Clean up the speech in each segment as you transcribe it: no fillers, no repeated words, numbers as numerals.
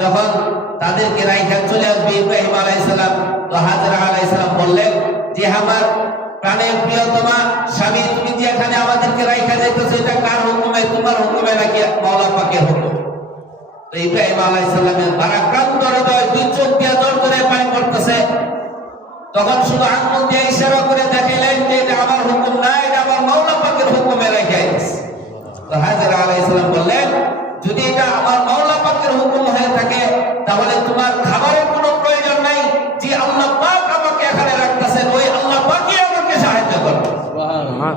যখন তাদেরকে রাইখা চলে আসবে ইব্রাহিম আলাইহিস সালাম, তো হাজরা আলাইহিস সালাম বললেন যে আমার প্রাণের প্রিয়তমা স্বামী, তুমি যে এখানে আমাদেরকে রাইখা যাইতেছো, এটা কার হুকুমে, তোমার হুকুমে নাকি মাওলা পাকের হুকুম? তো ইব্রাহিম আলাইহিস সালামের ভারাক্রান্ত হৃদয় দুই চোখ দিয়ে জোর করে পানি পড়তেছে। তখন শুধু আঙ্গুল দিয়ে ইশারা করে দেখাইলেন যে এটা আমার হুকুম না, এটা আমার মাওলা পাকের হুকুমে রেখে আইছি। তো হাজরা আলাইহিস সালাম বললেন, যদি এটা আমার মাওলা পাকের হুকুম হয়ে থাকে তাহলে তোমার খাবারের কোনো প্রয়োজন নাই, যে আল্লাহ পাক আমাকে এখানে রাখতেছেন ওই আল্লাহ পাকই আমাকে সাহায্য করবে। সুবহানাল্লাহ।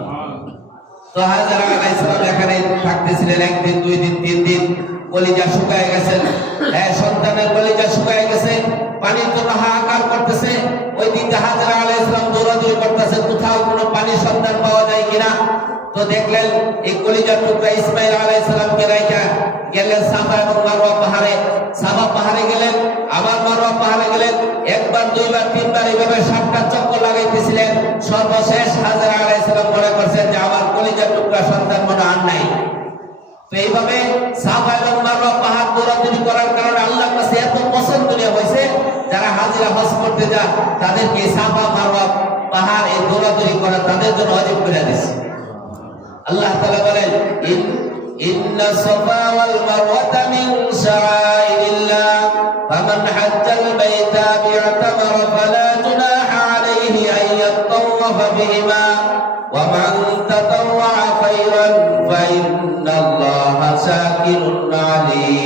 তো হাজরা আলাইহিস সালাম এখানে থাকতেছিলেন একদিন, দুই দিন, তিন দিন। কলিজা শুকায় গেছেন, সন্তানের কলিজা শুকায় গেছে, পানির জন্য হাহাকার করতেছে। ওই দিন হাজরা আলাইহিস সালাম দৌড়াদৌড়ি করতেছে কোথাও কোনো পানির সন্ধান পাওয়া যায় কিনা। তো দেখলেন এই কলিজার টুকরা ইসমাইল আলাইহিস সালামকে রাইখা গেলেন সাফা এবং মারওয়া পাহাড়ে। সাফা পাহাড়ে গেলেন, আবার মারওয়া পাহাড়ে গেলেন, একবার, দুইবার, তিনবার এইভাবে 7টা চক্কর লাগাইতেছিলেন। সর্বশেষ হাজরা আলাইহিস সালাম মনে করছেন যে আমার কলিজার টুকরা সন্তান মনে আর নাই। তো এইভাবে সাফা এবং মারওয়া পাহাড় দৌড়াদৌড়ি করার কারণে আল্লাহর কাছে এত পছন্দনীয় হয়েছে, যারা হাজিরা হজ করতে যায় তাদেরকে সাফা মারওয়া পাহাড় এই দৌড়াদৌড়ি করা তাদের জন্য ওয়াজিব করে দিয়েছে। আল্লাহ তাআলা বলেন, ইন্না সাফা ওয়াল মারওয়াতা মিন শাআইরিল্লাহ ফামান হাজ্জাল বাইতা বি'তামারা ফালা জুনাহা আলাইহি আন ইয়াতাওয়াফা বিহিমা ওয়া মান তাতাওয়া খায়রান ফা ইন্নাল্লাহা শাকিরুন আলীম।